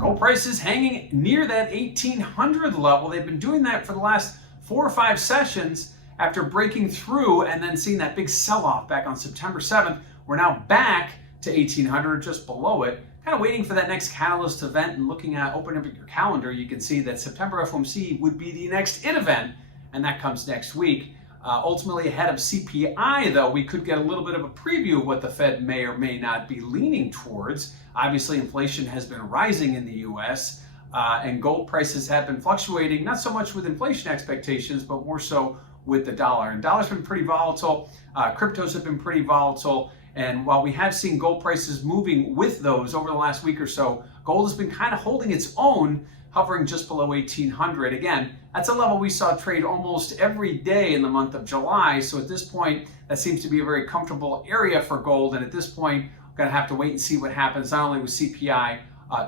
Gold prices hanging near that 1800 level. They've been doing that for the last 4 or 5 sessions after breaking through and then seeing that big sell-off back on September 7th. We're now back to 1800, just below it, kind of waiting for that next catalyst event. And looking at, opening up your calendar, you can see that September FOMC would be the next IT event, and that comes next week. Ultimately ahead of CPI, though, we could get a little bit of a preview of what the Fed may or may not be leaning towards. Obviously, inflation has been rising in the U.S., and gold prices have been fluctuating, not so much with inflation expectations, but more so with the dollar. And dollar's been pretty volatile. Cryptos have been pretty volatile. And while we have seen gold prices moving with those over the last week or so, gold has been kind of holding its own, hovering just below 1800. Again, that's a level we saw trade almost every day in the month of July. So at this point, that seems to be a very comfortable area for gold. And at this point, we're going to have to wait and see what happens, not only with CPI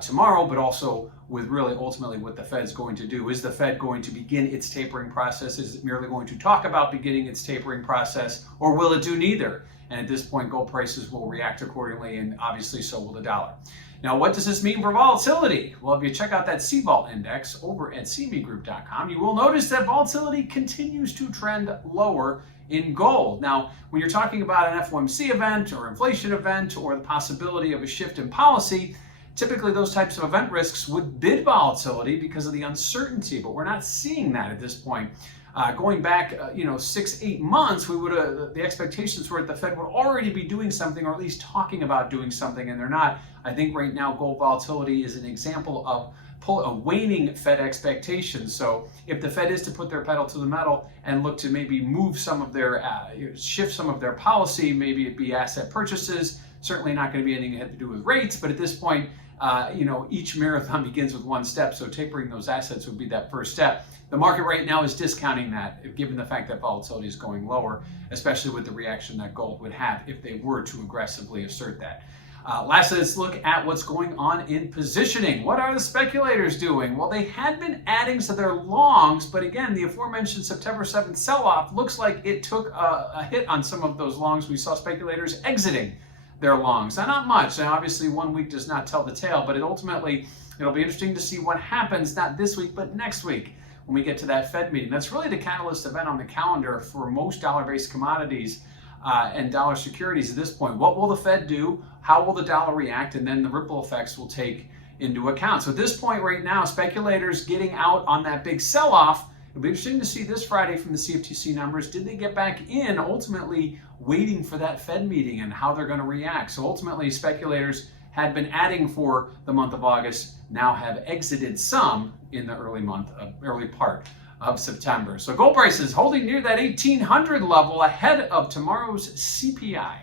tomorrow, but also with really ultimately what the Fed's going to do. Is the Fed going to begin its tapering process? Is it merely going to talk about beginning its tapering process, or will it do neither? And at this point, gold prices will react accordingly, and obviously so will the dollar. Now, what does this mean for volatility? Well, if you check out that CVOL index over at cmegroup.com, you will notice that volatility continues to trend lower in gold. Now, when you're talking about an FOMC event or inflation event or the possibility of a shift in policy, typically those types of event risks would bid volatility because of the uncertainty, but we're not seeing that at this point. Going back, 6-8 months, the expectations were that the Fed would already be doing something, or at least talking about doing something, and they're not. I think right now gold volatility is an example of a waning Fed expectations. So if the Fed is to put their pedal to the metal and look to maybe move some of their, shift some of their policy, maybe it be asset purchases, certainly not going to be anything that had to do with rates, but at this point, each marathon begins with one step, so tapering those assets would be that first step. The market right now is discounting that, given the fact that volatility is going lower, especially with the reaction that gold would have if they were to aggressively assert that. Lastly, let's look at what's going on in positioning. What are the speculators doing? Well, they had been adding to their longs, but again, the aforementioned September 7th sell-off looks like it took a hit on some of those longs. We saw speculators exiting their longs. Now, not much. Now, obviously, 1 week does not tell the tale, but it'll be interesting to see what happens, not this week, but next week when we get to that Fed meeting. That's really the catalyst event on the calendar for most dollar-based commodities and dollar securities at this point. What will the Fed do? How will the dollar react? And then the ripple effects will take into account. So at this point right now, speculators getting out on that big sell-off. It'll be interesting to see this Friday from the CFTC numbers. Did they get back in, ultimately waiting for that Fed meeting and how they're going to react? So ultimately, speculators had been adding for the month of August, now have exited some in the early part of September. So gold prices holding near that 1800 level ahead of tomorrow's CPI.